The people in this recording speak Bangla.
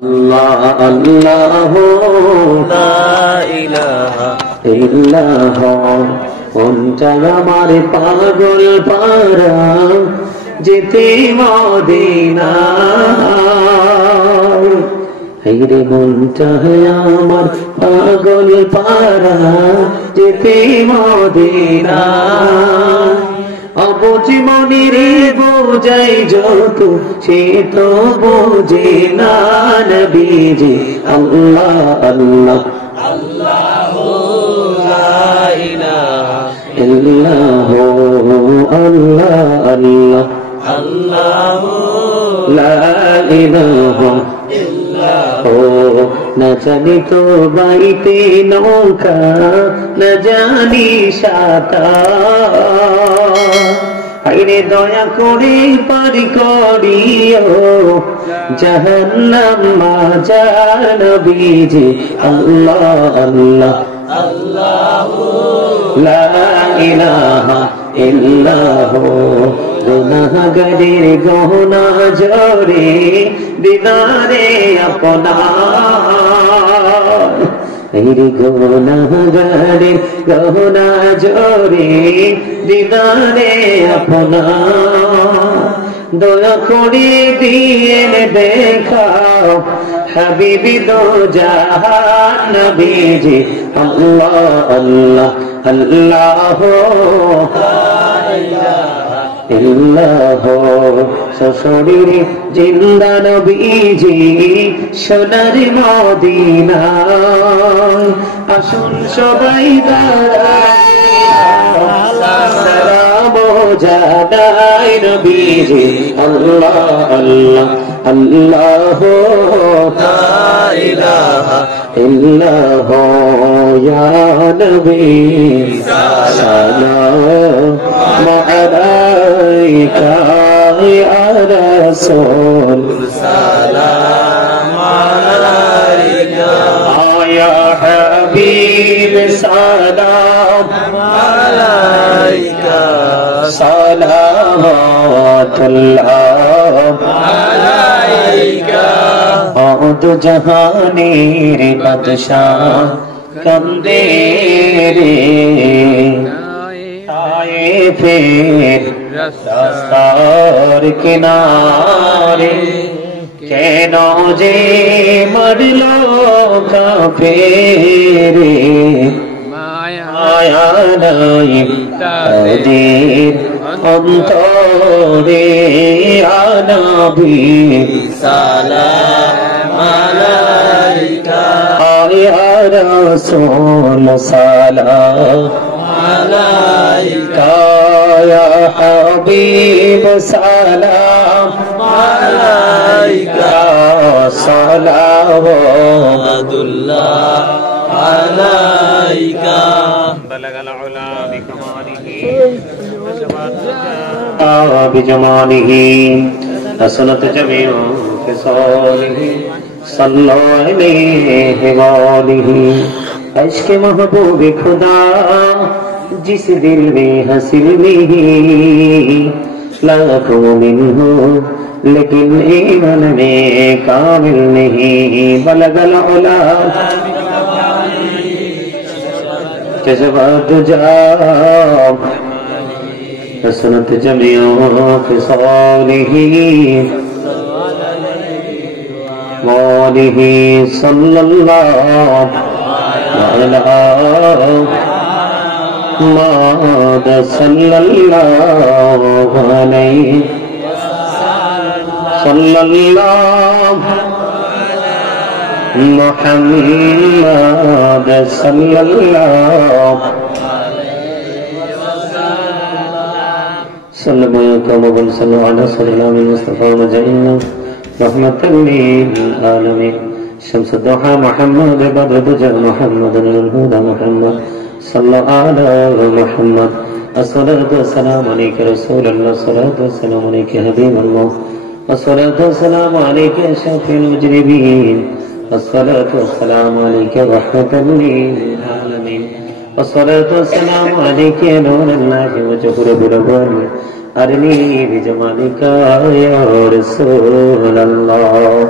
আল্লাহ আল্লাহ লা ইলাহা ইল্লাল্লাহ কোনটা আমার পাগল পারা যেতে মদিনা হায়রে মনটা আমার পাগল পারা যেতে মদিনা অবুঝি মনের বোঝাই যত সে তো বোঝে না নবীজি আল্লাহ আল্লাহ আল্লাহ লা ইলাহা ইল্লাল্লাহ আল্লাহ আল্লাহ আল্লাহ লা ইলাহা ইল্লাল্লাহ না জানি তো বাইতে নৌকা না জানি সাঁতার হায়রে দয়া করে পারি করিও জাহান্নাম মাজার নবীজি আল্লাহ আল্লাহ আল্লাহ লা ইলাহা ইল্লাল্লাহ গুনাহগারের গহনা জড়ে দিদারে আপনার হায়রে গুনাহগারের গহনা জড়ে দিদারে আপনার দয়া করে দিন দেখাও হাবিবি দো জাহান নবীজি আল্লাহ আল্লাহ আল্লাহ ইল্লাল্লাহ সশরীরে জিন্দা নবীজি সোনার মদিনা আসুন সবাই সালাম জানাই নবীজি আল্লাহ আল্লাহ আল্লাহ লা ইলাহা ইল্লাল্লাহ ইয়া নবী সালাম আলাইকা ইয়া রাসূল সালাম আলাইকা ইয়া হাবিব সালাম আলাইকা সালাওয়াতুল্লাহ আলাইকা দু জাহানের বাদশাহ কান্দে রে তায়েফের রাস্তার কিনারে কেন যে মরলো কাফেরে মায়া নাই তাদের অন্তরে নবী সালাম আলাইকা ইয়া রাসূল সালাম আলাইকা ইয়া হাবিব সালাম আলাইকা সালাওয়াতুল্লাহ আলাইকা বালাগাল উলা বিকামালিহি بجماله حسنت جميع خصاله صلى عليه وآله عشق محبوب خدا जिस दिल में हंसिल नहीं लाखों मोमिन हो लेकिन ईमान में कामिल नहीं बलगल उला जज़्बात जा حسنت جميع خصاله وآله صلى الله على محمد صلى الله عليه صلى الله محمد صلى الله صلى على سلام المصطفى مجعلنا رحمة للعالمين شمس الضحى محمد بدر دجى محمد الهدى محمد صلى على محمد الصلاة والسلام عليك رسول الله الصلاة والسلام عليك حبيب الله الصلاة والسلام عليك شافي المجرمين الصلاة والسلام عليك رحمة للعالمين الصلاة والسلام عليك نور الله وجهر بربان أرني بجمالك يا رسول الله